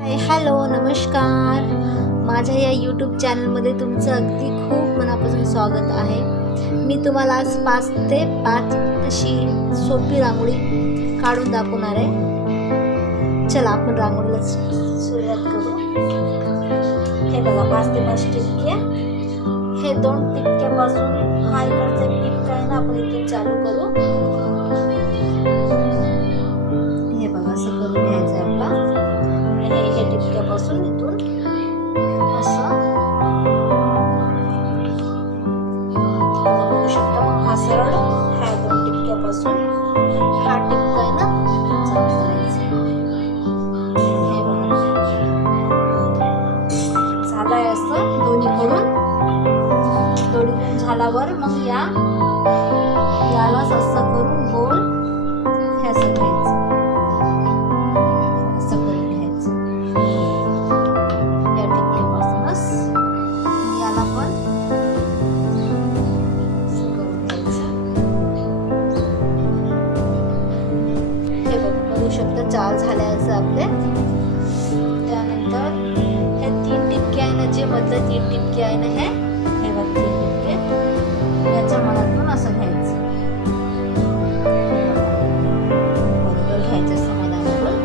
Hello नमस्कार. माझ्या या यूट्यूब चॅनलमध्ये तुमचं अगदी खूप मनापासून स्वागत आहे. मी तुम्हाला आज 5 ते 5 अशी सोपी रांगोळी काढून दाखवणार आहे. चला आपण रांगोळीला सुरुवात करू. हे बघा 5 ते 5 टिपके. हे 2 टिपक्यापासून हा इकडचा टिपका आहे ना आपण इथून चालू करू. हे बघा असं करून घ्यायचं आहे आपला. हे टिपक्यापासून इथून असं बघू शकता. मग हा सरळ ह्या 2 टिपक्यापासून हा टिपका आहे ना चालू करायचा. हे बघा झालाय असं दोन्हीकडून झाल्यावर मग यालाच असं करून गोल हे असं घ्यायचं. चार झाले असं आपले. त्यानंतर हे 3 टिपके आहे ना जे मधले 3 टिपके आहे ना हे बघ 3 टिपके याच्या मनातून असं घ्यायचं. बरोबर घ्यायचं समाधानातून.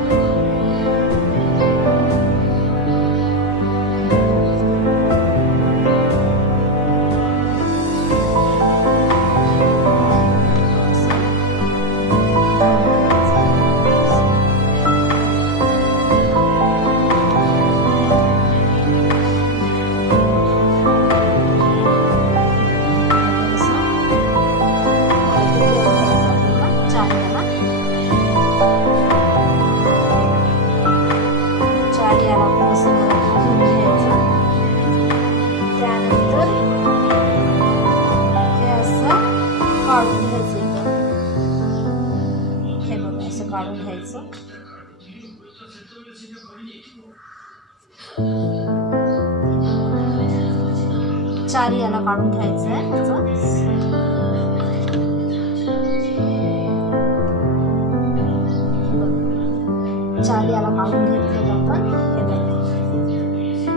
त्यानंतर हे असं काढून घ्यायचं. हे बघा असं काढून घ्यायचं. चार याला काढून घ्यायचं आहे. चार याला काढून घेतलेलं आपण.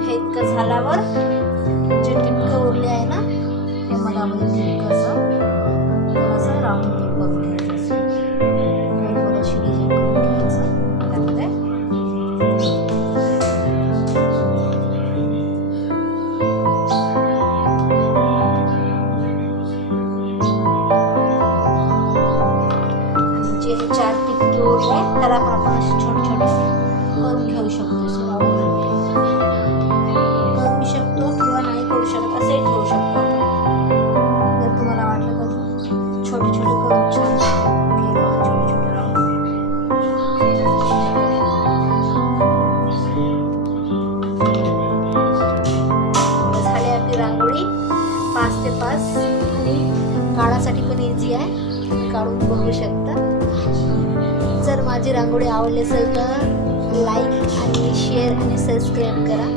हे इतकं झाल्यावर जे टिपकं उरले आहे ना हे मधामध्ये टिपकं असं राऊंड करून घ्यायचं. अशी डिझाईन करून घ्यायचं मधामध्ये. जे हे 4 टिपके उरले त्याला पण आपण असे छोटे छोटे करून घेऊ शकतो. करू शकतो किंवा नाही करू शकत असे ठेवू शकतो. जर तुम्हाला वाटलं तर छोटे छोटे करून छान केलं छोटे छोटे झाली आपली रांगोळी 5 ते 5 आणि काढासाठी पण इझी आहे. तुम्ही काढून बघू शकता. जर माझी रांगोळी आवडली असेल तर लाईक आणि शेअर आणि सबस्क्राईब करा.